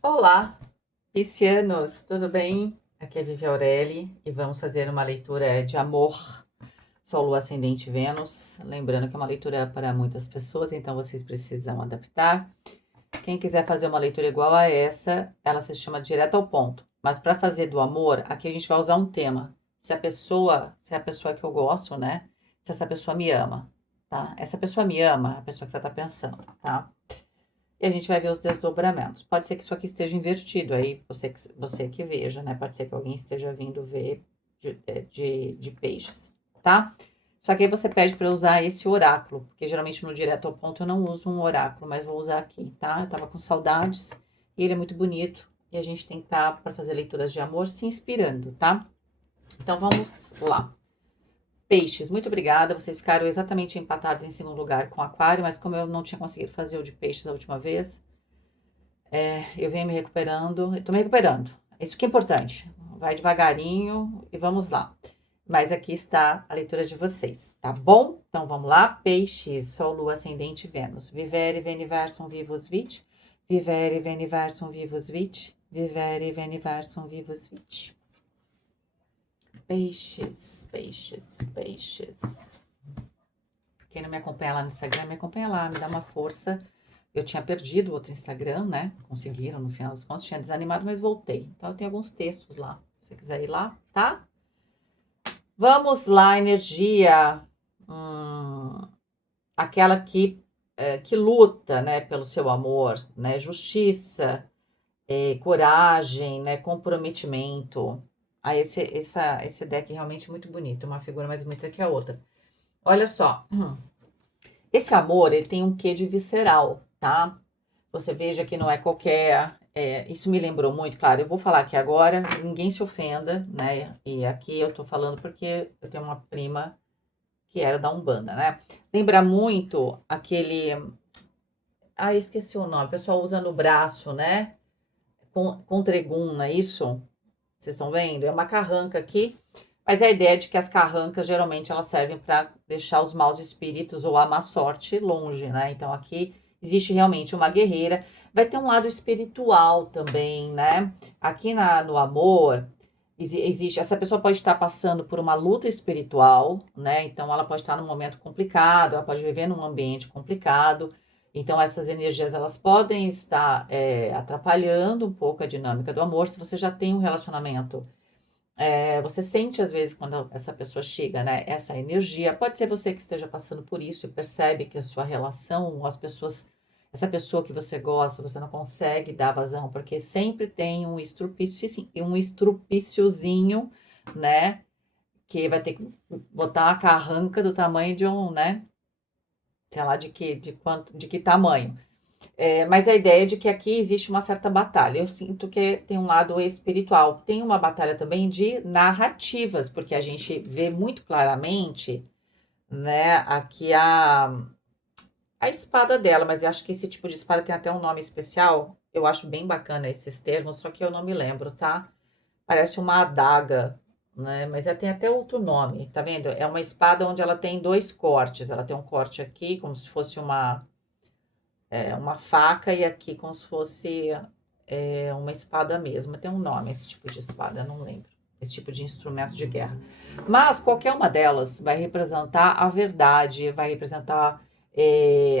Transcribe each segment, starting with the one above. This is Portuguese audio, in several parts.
Olá, piscianos, tudo bem? Aqui é Vivi Aureli e vamos fazer uma leitura de amor, Sol, Lua, Ascendente, Vênus. Lembrando que é uma leitura para muitas pessoas, então vocês precisam adaptar. Quem quiser fazer uma leitura igual a essa, ela se chama direto ao ponto. Mas para fazer do amor, aqui a gente vai usar um tema. Se é a pessoa que eu gosto, né? Se essa pessoa me ama, tá? Essa pessoa me ama, a pessoa que você tá pensando, tá? E a gente vai ver os desdobramentos. Pode ser que isso aqui esteja invertido, aí você que veja, né? Pode ser que alguém esteja vindo ver de peixes, tá? Só que aí você pede para usar esse oráculo, porque geralmente no direto ao ponto eu não uso um oráculo, mas vou usar aqui, tá? Eu tava com saudades e ele é muito bonito e a gente tem que estar, para fazer leituras de amor, se inspirando, tá? Então vamos lá. Peixes, muito obrigada. Vocês ficaram exatamente empatados em segundo lugar com Aquário, mas como eu não tinha conseguido fazer o de peixes a última vez, eu venho me recuperando, eu tô me recuperando. Isso que é importante. Vai devagarinho e vamos lá. Mas aqui está a leitura de vocês, tá bom? Então vamos lá. Peixes, Sol, Lua, Ascendente, Vênus. Vivere, veniversum, vivus, vit. Vivere, veniversum, vivus, vit. Vivere, veniversum, vivus, vit. Peixes, peixes, peixes. Quem não me acompanha lá no Instagram, me acompanha lá, me dá uma força. Eu tinha perdido o outro Instagram, né? Conseguiram no final das contas, tinha desanimado, mas voltei. Então eu tenho alguns textos lá, se você quiser ir lá, tá? Vamos lá, energia. Aquela que luta, né, pelo seu amor, né? Justiça, coragem, né? Comprometimento. Ah, esse deck é realmente muito bonito, uma figura mais bonita que a outra. Olha só, esse amor, ele tem um quê de visceral, tá? Você veja que não é qualquer. Isso me lembrou muito, claro. Eu vou falar aqui agora, ninguém se ofenda, né? E aqui eu tô falando porque eu tenho uma prima que era da Umbanda, né? Lembra muito aquele. Ah, esqueci o nome. O pessoal usa no braço, né? Contregum, não é isso? Vocês estão vendo? É uma carranca aqui. Mas a ideia é de que as carrancas geralmente elas servem para deixar os maus espíritos ou a má sorte longe, né? Então aqui existe realmente uma guerreira. Vai ter um lado espiritual também, né? Aqui no amor existe. Essa pessoa pode estar passando por uma luta espiritual, né? Então ela pode estar num momento complicado, ela pode viver num ambiente complicado. Então essas energias elas podem estar atrapalhando um pouco a dinâmica do amor. Se você já tem um relacionamento você sente às vezes quando essa pessoa chega, né? Essa energia. Pode ser você que esteja passando por isso e percebe que a sua relação, as pessoas, essa pessoa que você gosta, você não consegue dar vazão, porque sempre tem um estrupíciozinho, né? Que vai ter que botar uma carranca do tamanho de um, né? Sei lá de que tamanho. Mas a ideia é de que aqui existe uma certa batalha. Eu sinto que tem um lado espiritual. Tem uma batalha também de narrativas, porque a gente vê muito claramente, né, aqui a espada dela, mas eu acho que esse tipo de espada tem até um nome especial. Eu acho bem bacana esses termos, só que eu não me lembro, tá? Parece uma adaga, né? Mas tem até outro nome, tá vendo? É uma espada onde ela tem dois cortes. Ela tem um corte aqui, como se fosse uma faca e aqui como se fosse uma espada mesmo. Tem um nome esse tipo de espada, não lembro. Esse tipo de instrumento de guerra. Mas qualquer uma delas vai representar a verdade, vai representar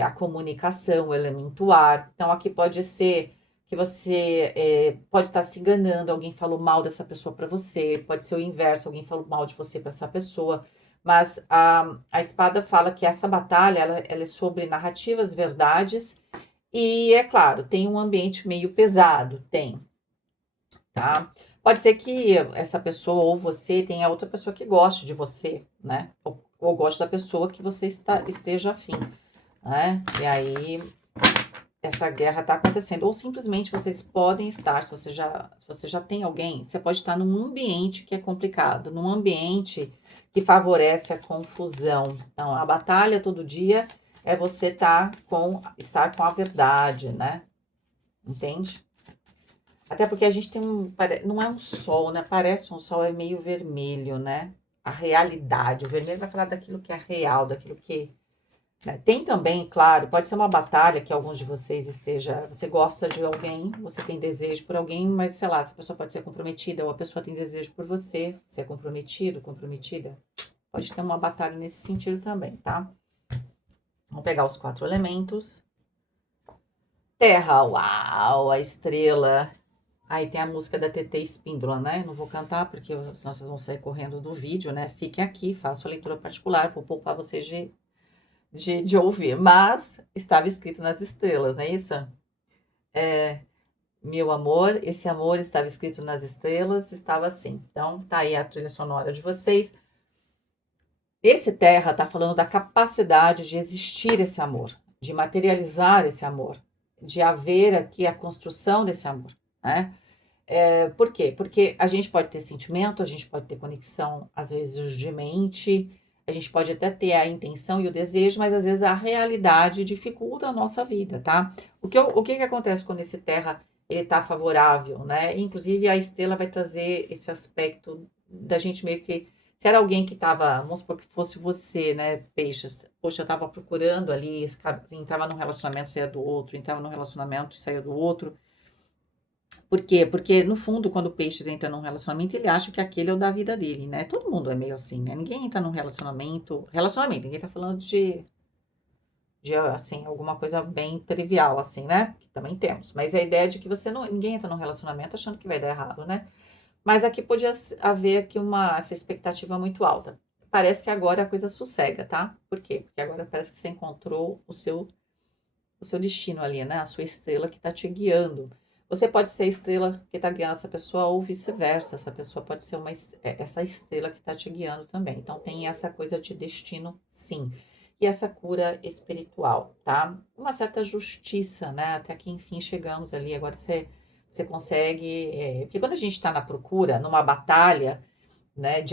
a comunicação, o elemento ar. Então aqui pode ser que você pode estar se enganando, alguém falou mal dessa pessoa para você, pode ser o inverso, alguém falou mal de você para essa pessoa. Mas a espada fala que essa batalha ela é sobre narrativas, verdades, e é claro, tem um ambiente meio pesado, tem, tá? Pode ser que essa pessoa ou você tenha outra pessoa que goste de você, né? Ou goste da pessoa que você esteja afim, né? E aí essa guerra está acontecendo. Ou simplesmente vocês podem estar, se você já tem alguém, você pode estar num ambiente que é complicado, num ambiente que favorece a confusão. Então, a batalha todo dia é você estar com a verdade, né? Entende? Até porque a gente tem não é um sol, né? Parece um sol, é meio vermelho, né? A realidade. O vermelho vai falar daquilo que é real, daquilo que né? Tem também, claro, pode ser uma batalha que alguns de vocês esteja, você gosta de alguém, você tem desejo por alguém, mas sei lá, essa pessoa pode ser comprometida ou a pessoa tem desejo por você, você é comprometido, comprometida. Pode ter uma batalha nesse sentido também, tá? Vamos pegar os 4 elementos. Terra, uau, a estrela. Aí tem a música da TT Espíndola, né? Não vou cantar porque senão vocês vão sair correndo do vídeo, né? Fiquem aqui, faço a leitura particular, vou poupar vocês de ouvir. Mas estava escrito nas estrelas, não é isso? Meu amor, esse amor estava escrito nas estrelas, estava assim. Então, tá aí a trilha sonora de vocês. Esse terra tá falando da capacidade de existir esse amor, de materializar esse amor, de haver aqui a construção desse amor, né? Por quê? Porque a gente pode ter sentimento, a gente pode ter conexão, às vezes, de mente, a gente pode até ter a intenção e o desejo, mas às vezes a realidade dificulta a nossa vida, tá? O que que acontece quando esse terra ele tá favorável, né? Inclusive a estrela vai trazer esse aspecto da gente meio que se era alguém que estava, vamos supor que fosse você, né, peixes, poxa, eu estava procurando ali, entrava num relacionamento, saía do outro, entrava num relacionamento e saía do outro. Por quê? Porque, no fundo, quando o peixes entra num relacionamento, ele acha que aquele é o da vida dele, né? Todo mundo é meio assim, né? Ninguém entra num relacionamento, ninguém tá falando de assim, alguma coisa bem trivial, assim, né? Que também temos. Mas a ideia de que você não, ninguém entra num relacionamento achando que vai dar errado, né? Mas aqui podia haver aqui essa expectativa muito alta. Parece que agora a coisa sossega, tá? Por quê? Porque agora parece que você encontrou o seu destino ali, né? A sua estrela que está te guiando. Você pode ser a estrela que está guiando essa pessoa ou vice-versa. Essa pessoa pode ser essa estrela que está te guiando também. Então tem essa coisa de destino, sim. E essa cura espiritual, tá? Uma certa justiça, né? Até que enfim chegamos ali. Agora você consegue. Porque quando a gente está na procura, numa batalha, né,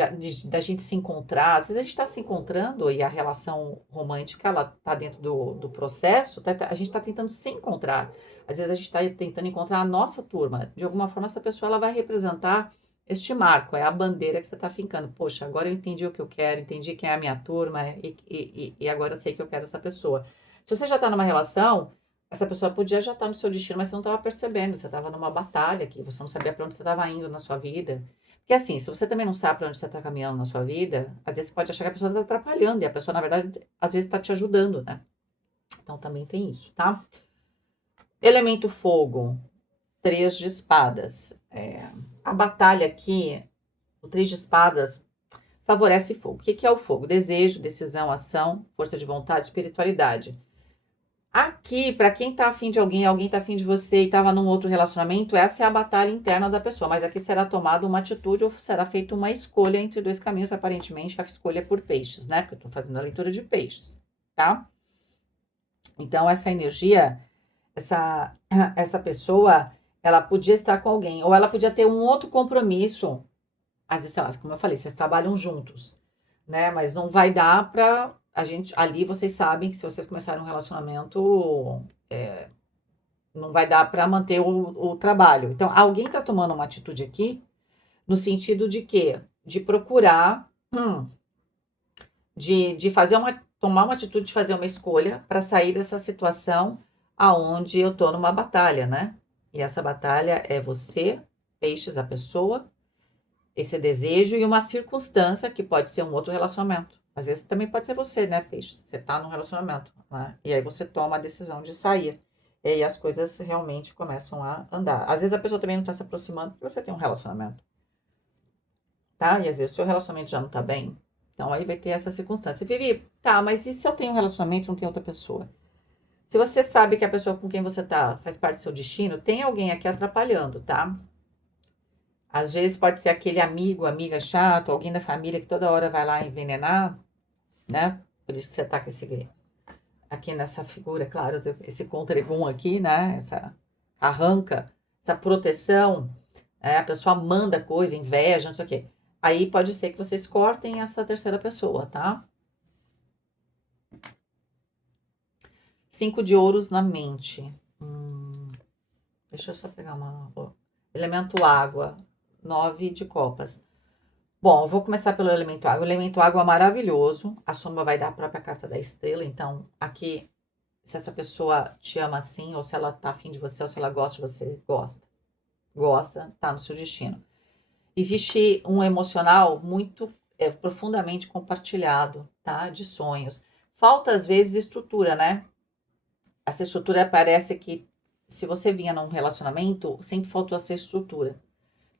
da gente se encontrar. Às vezes a gente está se encontrando e a relação romântica ela está dentro do processo, a gente está tentando se encontrar. Às vezes a gente está tentando encontrar a nossa turma. De alguma forma, essa pessoa ela vai representar este marco, é a bandeira que você está fincando. Poxa, agora eu entendi o que eu quero, entendi quem é a minha turma e agora eu sei que eu quero essa pessoa. Se você já está numa relação, essa pessoa podia já estar no seu destino, mas você não estava percebendo, você estava numa batalha aqui, você não sabia para onde você estava indo na sua vida. Porque assim, se você também não sabe para onde você está caminhando na sua vida, às vezes você pode achar que a pessoa está atrapalhando, e a pessoa, na verdade, às vezes está te ajudando, né? Então também tem isso, tá? Elemento fogo, 3 de espadas. A batalha aqui, o 3 de espadas, favorece fogo. O que que é o fogo? Desejo, decisão, ação, força de vontade, espiritualidade. Aqui, para quem tá afim de alguém tá afim de você e tava num outro relacionamento, essa é a batalha interna da pessoa. Mas aqui será tomada uma atitude ou será feita uma escolha entre dois caminhos. Aparentemente, a escolha é por peixes, né? Porque eu tô fazendo a leitura de peixes, tá? Então, essa energia, essa, essa pessoa, ela podia estar com alguém, ou ela podia ter um outro compromisso. Às vezes, sei lá, como eu falei, vocês trabalham juntos, né? Mas não vai dar pra a gente. Ali vocês sabem que se vocês começarem um relacionamento. Não vai dar para manter o trabalho. Então, alguém está tomando uma atitude aqui no sentido de quê? De procurar, de fazer tomar uma atitude de fazer uma escolha para sair dessa situação aonde eu tô numa batalha, né? E essa batalha é você, peixes, a pessoa, esse desejo e uma circunstância que pode ser um outro relacionamento. Às vezes também pode ser você, né, peixe? Você tá num relacionamento, né? E aí você toma a decisão de sair. E aí as coisas realmente começam a andar. Às vezes a pessoa também não tá se aproximando porque você tem um relacionamento, tá? E às vezes o seu relacionamento já não tá bem. Então aí vai ter essa circunstância. Vivi, tá, mas e se eu tenho um relacionamento e não tem outra pessoa? Se você sabe que a pessoa com quem você tá faz parte do seu destino, tem alguém aqui atrapalhando, tá? Às vezes pode ser aquele amigo, amiga chato, alguém da família que toda hora vai lá envenenar, né? Por isso que você tá com aqui nessa figura, claro, esse contregum aqui, né? Essa arranca, essa proteção, a pessoa manda coisa, inveja, não sei o quê. Aí pode ser que vocês cortem essa terceira pessoa, tá? 5 de ouros na mente. Deixa eu só pegar uma. Elemento água, 9 de copas. Bom, eu vou começar pelo elemento água. O elemento água é maravilhoso. A soma vai dar a própria carta da estrela. Então, aqui, se essa pessoa te ama assim, ou se ela tá afim de você, ou se ela gosta de você, gosta. Gosta, tá no seu destino. Existe um emocional muito profundamente compartilhado, tá? De sonhos. Falta, às vezes, estrutura, né? Essa estrutura parece que, se você vinha num relacionamento, sempre faltou essa estrutura.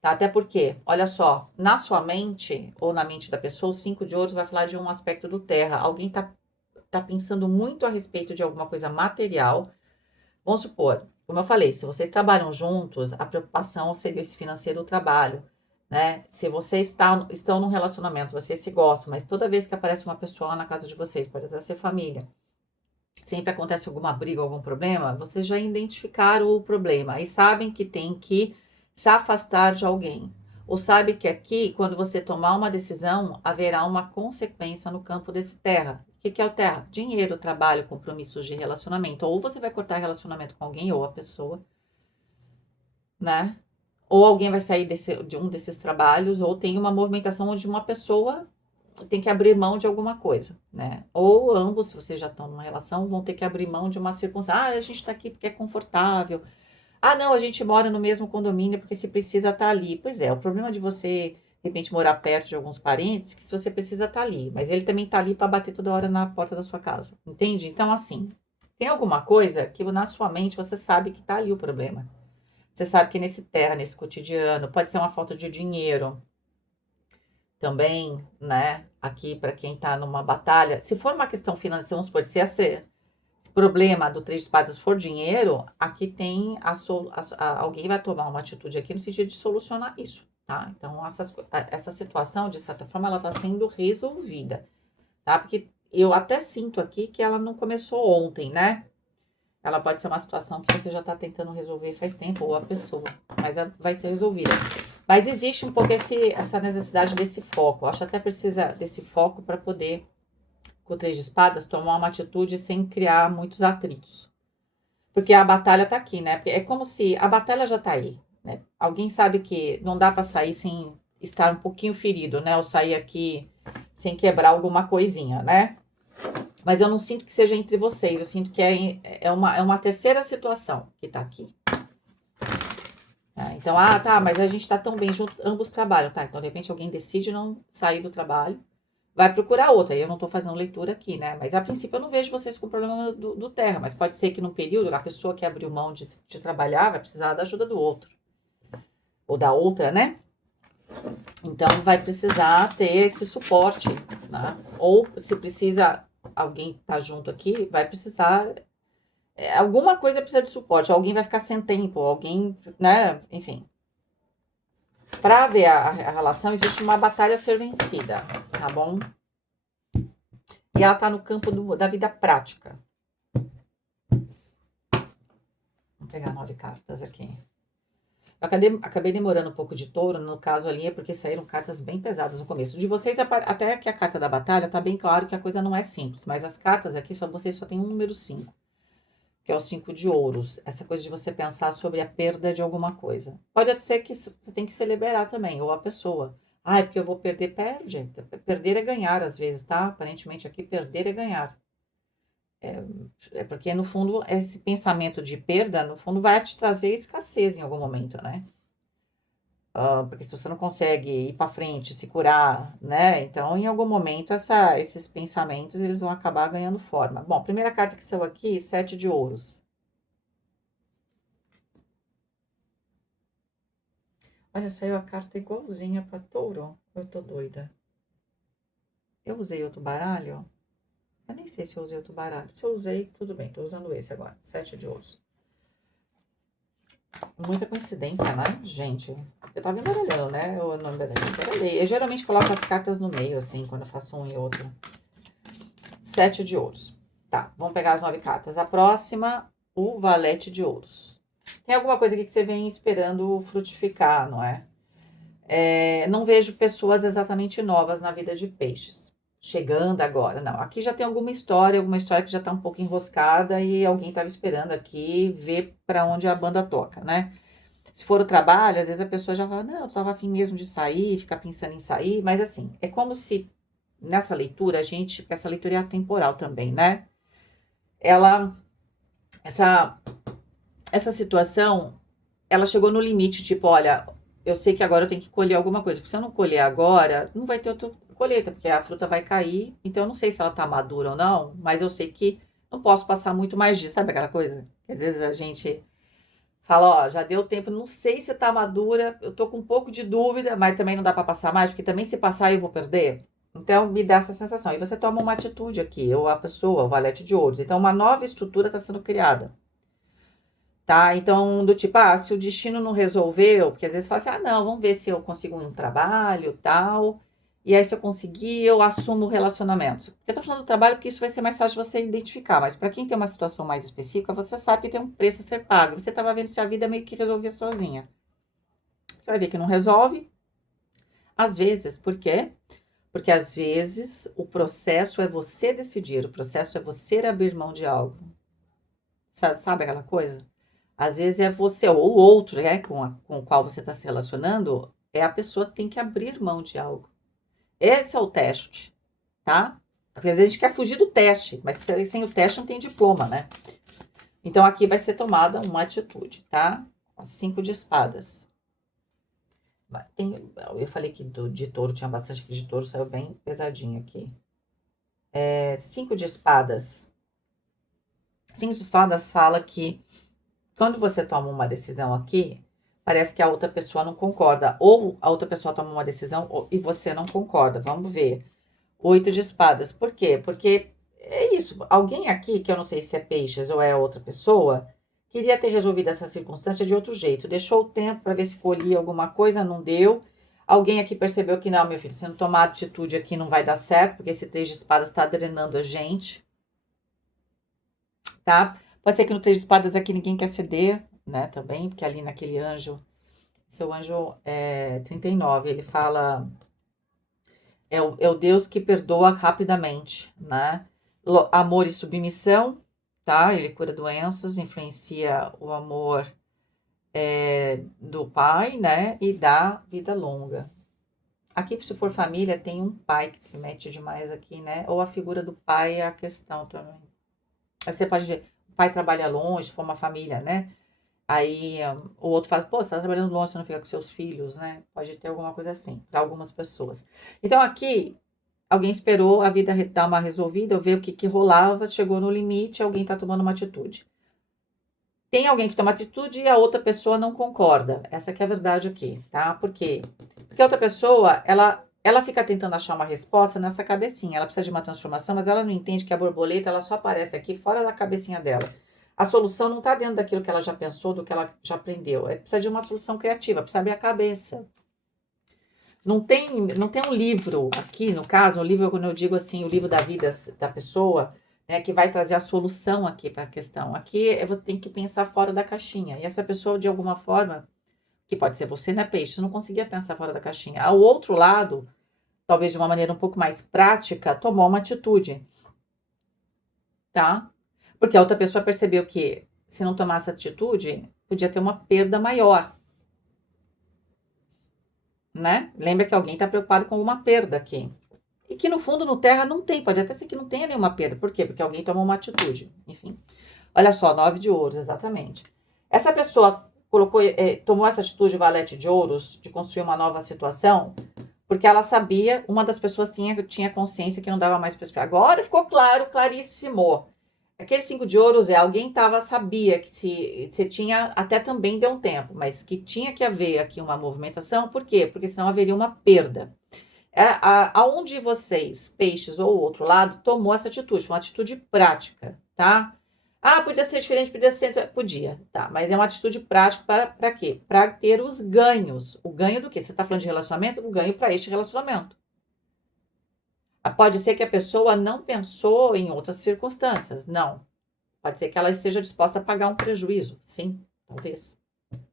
Tá? Até porque, olha só, na sua mente, ou na mente da pessoa, o 5 de ouros vai falar de um aspecto do terra. Alguém tá pensando muito a respeito de alguma coisa material. Vamos supor, como eu falei, se vocês trabalham juntos, a preocupação seria esse financeiro do trabalho, né? Se vocês estão num relacionamento, vocês se gostam, mas toda vez que aparece uma pessoa lá na casa de vocês, pode até ser família, sempre acontece alguma briga, algum problema, vocês já identificaram o problema e sabem que tem que se afastar de alguém. Ou sabe que aqui, quando você tomar uma decisão, haverá uma consequência no campo desse terra. O que é o terra? Dinheiro, trabalho, compromissos de relacionamento. Ou você vai cortar relacionamento com alguém, ou a pessoa, né? Ou alguém vai sair de um desses trabalhos, ou tem uma movimentação onde uma pessoa tem que abrir mão de alguma coisa, né? Ou ambos, se vocês já estão numa relação, vão ter que abrir mão de uma circunstância. Ah, a gente está aqui porque é confortável. Ah, não, a gente mora no mesmo condomínio porque se precisa estar ali. Pois é, o problema de você, de repente, morar perto de alguns parentes, que se você precisa estar ali, mas ele também está ali para bater toda hora na porta da sua casa, entende? Então, assim, tem alguma coisa que na sua mente você sabe que está ali o problema. Você sabe que nesse terra, nesse cotidiano, pode ser uma falta de dinheiro também, né? Aqui, para quem está numa batalha. Se for uma questão financeira, vamos supor, se esse problema do Três de Espadas for dinheiro, aqui tem alguém vai tomar uma atitude aqui no sentido de solucionar isso, tá? Então, essa situação, de certa forma, ela está sendo resolvida, tá? Porque eu até sinto aqui que ela não começou ontem, né? Ela pode ser uma situação que você já está tentando resolver faz tempo, ou a pessoa, mas vai ser resolvida. Mas existe um pouco essa necessidade desse foco. Eu acho que até precisa desse foco para poder, com o Três de Espadas, tomar uma atitude sem criar muitos atritos. Porque a batalha tá aqui, né? Porque é como se a batalha já tá aí, né? Alguém sabe que não dá para sair sem estar um pouquinho ferido, né? Ou sair aqui sem quebrar alguma coisinha, né? Mas eu não sinto que seja entre vocês, eu sinto que é uma terceira situação que tá aqui. Tá? Então, tá, mas a gente tá tão bem junto, ambos trabalham, tá? Então, de repente, alguém decide não sair do trabalho, vai procurar outra. Aí eu não tô fazendo leitura aqui, né? Mas a princípio eu não vejo vocês com problema do terra, mas pode ser que num período a pessoa que abriu mão de trabalhar vai precisar da ajuda do outro, ou da outra, né? Então, vai precisar ter esse suporte, né? Ou se precisa alguém tá junto aqui, vai precisar. Alguma coisa precisa de suporte, alguém vai ficar sem tempo, alguém, né? Enfim. Para ver a relação, existe uma batalha a ser vencida, tá bom? E ela tá no campo da vida prática. Vou pegar 9 cartas aqui. Eu acabei demorando um pouco de touro, no caso ali, é porque saíram cartas bem pesadas no começo. De vocês, até que a carta da batalha, tá bem claro que a coisa não é simples. Mas as cartas aqui, vocês só tem um número 5, que é o 5 de ouros. Essa coisa de você pensar sobre a perda de alguma coisa. Pode ser que você tem que se liberar também, ou a pessoa. Ah, é porque eu vou perder, perde. Perder é ganhar, às vezes, tá? Aparentemente aqui, perder é ganhar. É porque, no fundo, esse pensamento de perda, no fundo, vai te trazer escassez em algum momento, né? Porque se você não consegue ir para frente, se curar, né? Então, em algum momento, esses pensamentos, eles vão acabar ganhando forma. Bom, primeira carta que saiu aqui, 7 de ouros. Olha, saiu a carta igualzinha para touro. Eu tô doida. Eu usei outro baralho? Eu nem sei se eu usei outro baralho. Se eu usei, tudo bem, tô usando esse agora. 7 de ouros. Muita coincidência, né, gente? Eu tava embaralhando, né? Eu não embaralhei. Eu geralmente coloco as cartas no meio, assim, quando eu faço um e outro. 7 de ouros. Tá, vamos pegar as 9 cartas. A próxima, o valete de ouros. Tem alguma coisa aqui que você vem esperando frutificar, não é? Não vejo pessoas exatamente novas na vida de peixes. Chegando agora, não. Aqui já tem alguma história que já tá um pouco enroscada e alguém tava esperando aqui ver para onde a banda toca, né? Se for o trabalho, às vezes a pessoa já fala, não, eu tava afim mesmo de sair, ficar pensando em sair, mas assim, é como se nessa leitura, essa leitura é atemporal também, né? Ela, essa, essa situação, ela chegou no limite, tipo, olha, eu sei que agora eu tenho que colher alguma coisa, porque se eu não colher agora, não vai ter outra colheita, porque a fruta vai cair, então eu não sei se ela tá madura ou não, mas eu sei que não posso passar muito mais disso, sabe aquela coisa? Às vezes a gente fala, ó, já deu tempo, não sei se tá madura, eu tô com um pouco de dúvida, mas também não dá para passar mais, porque também se passar eu vou perder. Então me dá essa sensação. E você toma uma atitude aqui, ou a pessoa, o valete de ouros. Então uma nova estrutura está sendo criada. Tá? Então, do tipo, se o destino não resolveu, porque às vezes fala assim, não, vamos ver se eu consigo um trabalho, tal. E aí, se eu conseguir, eu assumo o relacionamento. Eu tô falando do trabalho porque isso vai ser mais fácil de você identificar, mas para quem tem uma situação mais específica, você sabe que tem um preço a ser pago. Você tava vendo se a vida meio que resolvia sozinha. Você vai ver que não resolve, às vezes, por quê? Porque às vezes o processo é você decidir, o processo é você abrir mão de algo. Sabe aquela coisa? Às vezes é você ou o outro, né, com o qual você está se relacionando, é a pessoa que tem que abrir mão de algo. Esse é o teste, tá? Porque às vezes a gente quer fugir do teste, mas sem o teste não tem diploma, né? Então aqui vai ser tomada uma atitude, tá? 5 de espadas. Eu falei que de touro tinha bastante, aqui de touro saiu bem pesadinho aqui. 5 de espadas. 5 de espadas fala que quando você toma uma decisão aqui, parece que a outra pessoa não concorda. Ou a outra pessoa toma uma decisão e você não concorda. Vamos ver. 8 de espadas. Por quê? Porque é isso. Alguém aqui, que eu não sei se é peixes ou é outra pessoa, queria ter resolvido essa circunstância de outro jeito. Deixou o tempo para ver se colhia alguma coisa, não deu. Alguém aqui percebeu que não, meu filho, se não tomar atitude aqui não vai dar certo, porque esse 3 de espadas está drenando a gente, tá? Pode ser que no 3 de espadas aqui ninguém quer ceder, né, também, porque ali naquele anjo, seu anjo é 39, ele fala, é o Deus que perdoa rapidamente, né? Amor e submissão, tá? Ele cura doenças, influencia o amor do pai, né? E dá vida longa. Aqui, se for família, tem um pai que se mete demais aqui, né? Ou a figura do pai é a questão também. Aí você pode dizer, o pai trabalha longe, se for uma família, né? Aí o outro fala, pô, você tá trabalhando longe, você não fica com seus filhos, né? Pode ter alguma coisa assim, para algumas pessoas. Então aqui, alguém esperou a vida dar uma resolvida, ver o que rolava, chegou no limite, alguém tá tomando uma atitude. Tem alguém que toma atitude e a outra pessoa não concorda. Essa que é a verdade aqui, tá? Por quê? Porque a outra pessoa, ela fica tentando achar uma resposta nessa cabecinha. Ela precisa de uma transformação, mas ela não entende que a borboleta, ela só aparece aqui fora da cabecinha dela. A solução não está dentro daquilo que ela já pensou, do que ela já aprendeu. Precisa de uma solução criativa, precisa abrir a cabeça. Não tem um livro aqui, no caso, um livro, quando eu digo assim, o livro da vida da pessoa, né, que vai trazer a solução aqui para a questão. Aqui você tem que pensar fora da caixinha. E essa pessoa, de alguma forma, que pode ser você, né, peixe, não conseguia pensar fora da caixinha. Ao outro lado, talvez de uma maneira um pouco mais prática, tomou uma atitude, tá? Porque a outra pessoa percebeu que se não tomasse atitude, podia ter uma perda maior, né? Lembra que alguém está preocupado com uma perda aqui. E que no fundo, no terra, não tem. Pode até ser que não tenha nenhuma perda. Por quê? Porque alguém tomou uma atitude. Enfim. Olha só, 9 de ouros, exatamente. Essa pessoa tomou essa atitude, valete de ouros, de construir uma nova situação, porque ela sabia, uma das pessoas tinha consciência que não dava mais para esperar. Agora ficou claro, claríssimo. Aquele 5 de ouros alguém sabia que se tinha, até também deu um tempo, mas que tinha que haver aqui uma movimentação, por quê? Porque senão haveria uma perda. Aonde vocês, peixes ou o outro lado, tomou essa atitude, uma atitude prática, tá? Podia ser diferente, podia, tá? Mas é uma atitude prática para quê? Para ter os ganhos. O ganho do quê? Você está falando de relacionamento? O ganho para este relacionamento. Pode ser que a pessoa não pensou em outras circunstâncias, não. Pode ser que ela esteja disposta a pagar um prejuízo, sim, talvez.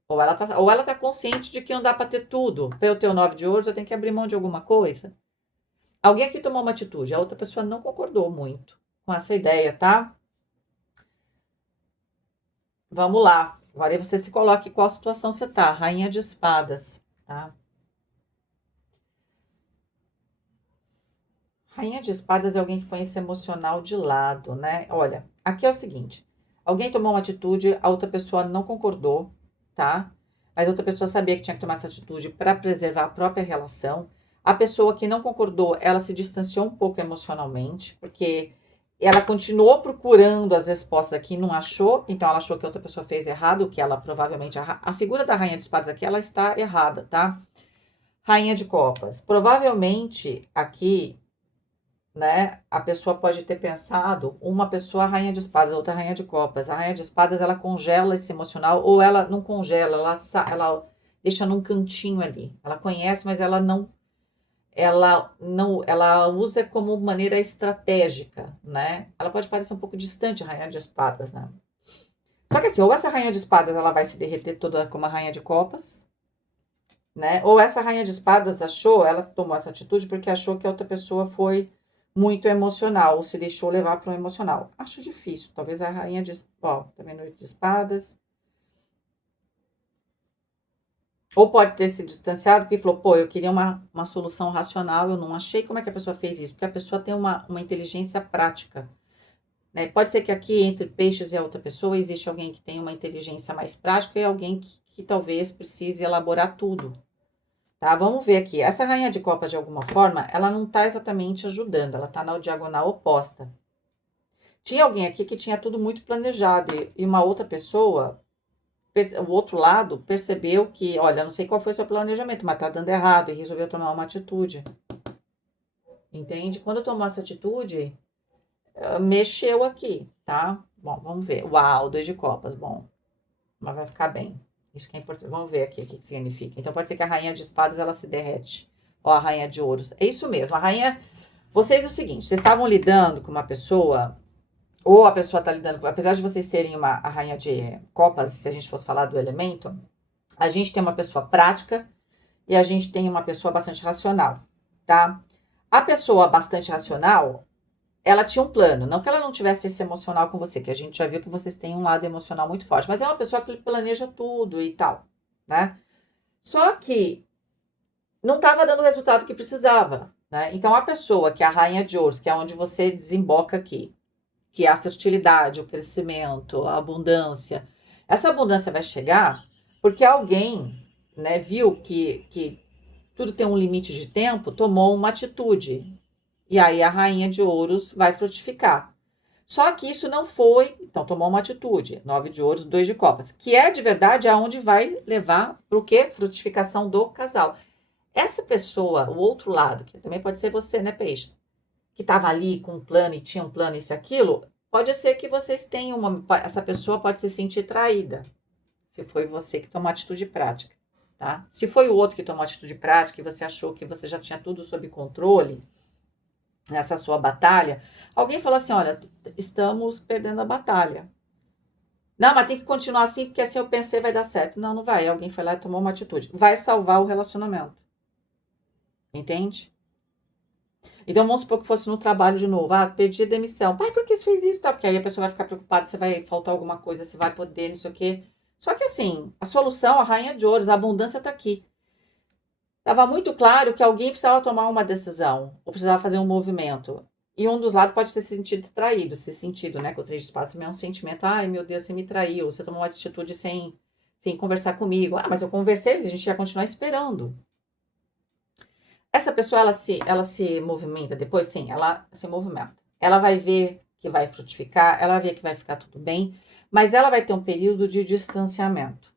Ou ela tá consciente de que não dá para ter tudo. Para eu ter o 9 de ouros, eu tenho que abrir mão de alguma coisa. Alguém aqui tomou uma atitude, a outra pessoa não concordou muito com essa ideia, tá? Vamos lá. Agora você se coloque qual situação você tá. Rainha de espadas, tá? Rainha de espadas é alguém que põe esse emocional de lado, né? Olha, aqui é o seguinte: alguém tomou uma atitude, a outra pessoa não concordou, tá? Mas a outra pessoa sabia que tinha que tomar essa atitude para preservar a própria relação. A pessoa que não concordou, ela se distanciou um pouco emocionalmente, porque ela continuou procurando as respostas aqui, não achou, então ela achou que a outra pessoa fez errado, que ela provavelmente. A figura da rainha de espadas aqui, ela está errada, tá? Rainha de copas. Provavelmente aqui, né, a pessoa pode ter pensado, uma pessoa rainha de espadas, outra rainha de copas. A rainha de espadas, ela congela esse emocional, ou ela não congela, ela deixa num cantinho ali. Ela conhece, mas ela usa como maneira estratégica, né? Ela pode parecer um pouco distante, a rainha de espadas, né? Só que assim, ou essa rainha de espadas, ela vai se derreter toda como a rainha de copas, né? Ou essa rainha de espadas achou, ela tomou essa atitude porque achou que a outra pessoa foi muito emocional, ou se deixou levar para o emocional. Acho difícil. Talvez a rainha de. Ó, também noite de espadas. Ou pode ter se distanciado porque falou, pô, eu queria uma solução racional, eu não achei. Como é que a pessoa fez isso? Porque a pessoa tem uma inteligência prática. Né? Pode ser que aqui, entre peixes e a outra pessoa, existe alguém que tem uma inteligência mais prática e alguém que talvez precise elaborar tudo. Tá, vamos ver aqui. Essa rainha de copas, de alguma forma, ela não tá exatamente ajudando, ela tá na diagonal oposta. Tinha alguém aqui que tinha tudo muito planejado e uma outra pessoa, o outro lado, percebeu que, olha, não sei qual foi o seu planejamento, mas tá dando errado e resolveu tomar uma atitude. Entende? Quando tomou essa atitude, mexeu aqui, tá? Bom, vamos ver. Uau, 2 de copas, bom, mas vai ficar bem. Isso que é importante. Vamos ver aqui o que significa. Então, pode ser que a rainha de espadas, ela se derrete. Ó, a rainha de ouros. É isso mesmo. A rainha. Vocês, é o seguinte, vocês estavam lidando com uma pessoa, ou a pessoa está lidando com. Apesar de vocês serem a rainha de copas, se a gente fosse falar do elemento, a gente tem uma pessoa prática e a gente tem uma pessoa bastante racional, tá? A pessoa bastante racional, ela tinha um plano. Não que ela não tivesse esse emocional com você, que a gente já viu que vocês têm um lado emocional muito forte, mas é uma pessoa que planeja tudo e tal, né? Só que não estava dando o resultado que precisava, né? Então, a pessoa que é a rainha de ouros, que é onde você desemboca aqui, que é a fertilidade, o crescimento, a abundância, essa abundância vai chegar porque alguém, né, viu que tudo tem um limite de tempo, tomou uma atitude. E aí a rainha de ouros vai frutificar. Só que isso não foi, então tomou uma atitude, 9 de ouros, 2 de copas, que é de verdade aonde vai levar para o quê? Frutificação do casal. Essa pessoa, o outro lado, que também pode ser você, né, peixes, que estava ali com um plano e tinha um plano, isso e aquilo, pode ser que vocês tenham essa pessoa pode se sentir traída, se foi você que tomou atitude prática, tá? Se foi o outro que tomou atitude prática e você achou que você já tinha tudo sob controle nessa sua batalha, alguém falou assim, olha, estamos perdendo a batalha. Não, mas tem que continuar assim, porque assim eu pensei vai dar certo. Não, não vai. Alguém foi lá e tomou uma atitude. Vai salvar o relacionamento. Entende? Então, vamos supor que fosse no trabalho de novo. Ah, perdi a demissão. Pai, por que você fez isso? Tá, porque aí a pessoa vai ficar preocupada se vai faltar alguma coisa, se vai poder, não sei o quê. Só que assim, a solução, a rainha de ouros, a abundância tá aqui. Tava muito claro que alguém precisava tomar uma decisão, ou precisava fazer um movimento. E um dos lados pode ter se sentido traído, se sentido, né? Com o 3 de espadas é um sentimento, ai meu Deus, você me traiu, você tomou uma atitude sem conversar comigo. Ah, mas eu conversei, a gente ia continuar esperando. Essa pessoa, ela se movimenta depois? Sim, ela se movimenta. Ela vai ver que vai frutificar, ela vai ver que vai ficar tudo bem, mas ela vai ter um período de distanciamento,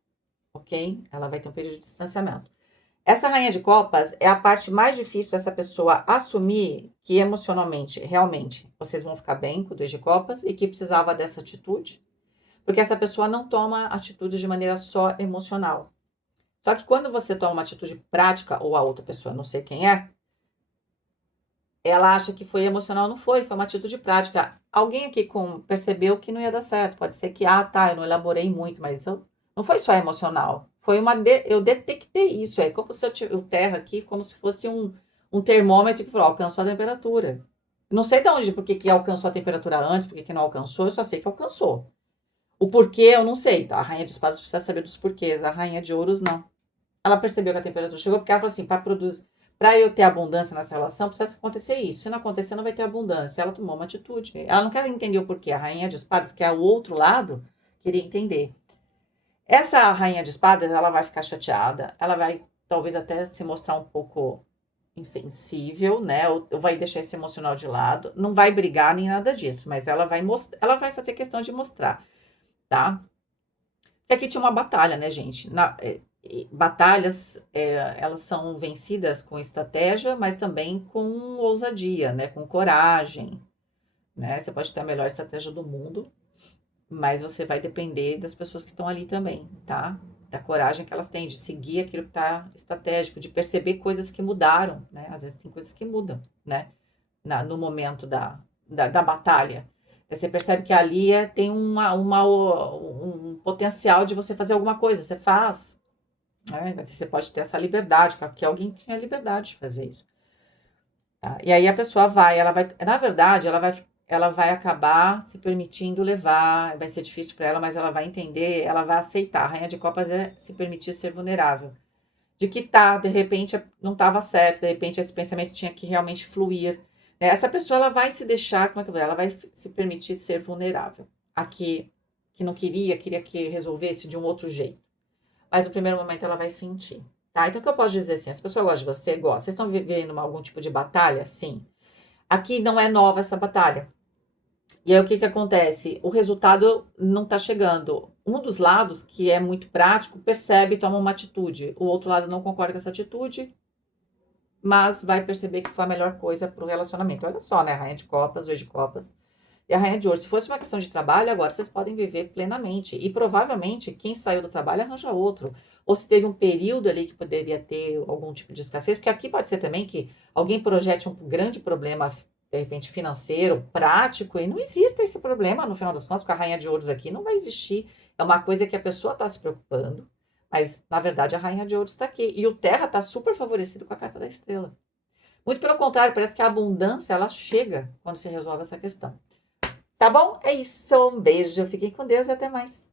ok? Ela vai ter um período de distanciamento. Essa rainha de copas é a parte mais difícil dessa pessoa assumir que emocionalmente, realmente, vocês vão ficar bem com o 2 de copas e que precisava dessa atitude, porque essa pessoa não toma atitude de maneira só emocional. Só que quando você toma uma atitude prática, ou a outra pessoa, não sei quem é, ela acha que foi emocional, não foi uma atitude prática. Alguém aqui percebeu que não ia dar certo. Pode ser que, tá, eu não elaborei muito, mas não foi só emocional. Foi eu detectei isso. É como se o terra aqui, como se fosse um termômetro que falou, alcançou a temperatura. Não sei de onde, porque que alcançou a temperatura antes, porque que não alcançou, eu só sei que alcançou. O porquê eu não sei, tá? A rainha de espadas precisa saber dos porquês, a rainha de ouros não. Ela percebeu que a temperatura chegou, porque ela falou assim, para eu ter abundância nessa relação, precisa acontecer isso. Se não acontecer, não vai ter abundância. Ela tomou uma atitude. Ela não quer entender o porquê. A rainha de espadas, que é o outro lado, queria entender. Essa rainha de espadas, ela vai ficar chateada, ela vai talvez até se mostrar um pouco insensível, né? Ou vai deixar esse emocional de lado, não vai brigar nem nada disso, mas ela vai fazer questão de mostrar, tá? E aqui tinha uma batalha, né, gente? Batalhas, elas são vencidas com estratégia, mas também com ousadia, né? Com coragem, né? Você pode ter a melhor estratégia do mundo, mas você vai depender das pessoas que estão ali também, tá? Da coragem que elas têm de seguir aquilo que está estratégico, de perceber coisas que mudaram, né? Às vezes tem coisas que mudam, né? No momento da batalha. Aí você percebe que ali tem um potencial de você fazer alguma coisa, você faz, né? Você pode ter essa liberdade, que alguém tinha liberdade de fazer isso. Tá? E aí a pessoa ela vai, na verdade, ela vai acabar se permitindo levar, vai ser difícil para ela, mas ela vai entender, ela vai aceitar. A Rainha de Copas é se permitir ser vulnerável. De que de repente não estava certo, de repente esse pensamento tinha que realmente fluir. Né? Essa pessoa ela vai se deixar, como é que eu vou dizer? Ela vai se permitir ser vulnerável. Aqui que não queria que resolvesse de um outro jeito. Mas no primeiro momento ela vai sentir. Tá? Então o que eu posso dizer assim? As pessoas gostam de você, gostam. Vocês estão vivendo algum tipo de batalha? Sim. Aqui não é nova essa batalha. E aí o que acontece? O resultado não está chegando. Um dos lados, que é muito prático, percebe e toma uma atitude. O outro lado não concorda com essa atitude, mas vai perceber que foi a melhor coisa para o relacionamento. Olha só, né? A Rainha de Copas, Dois de Copas e a Rainha de Ouro. Se fosse uma questão de trabalho, agora vocês podem viver plenamente. E provavelmente quem saiu do trabalho arranja outro. Ou se teve um período ali que poderia ter algum tipo de escassez, porque aqui pode ser também que alguém projete um grande problema, de repente, financeiro, prático, e não existe esse problema, no final das contas, com a Rainha de Ouros aqui, não vai existir. É uma coisa que a pessoa está se preocupando, mas, na verdade, a Rainha de Ouros está aqui. E o Terra está super favorecido com a carta da estrela. Muito pelo contrário, parece que a abundância, ela chega quando se resolve essa questão. Tá bom? É isso. Um beijo. Fiquem com Deus e até mais.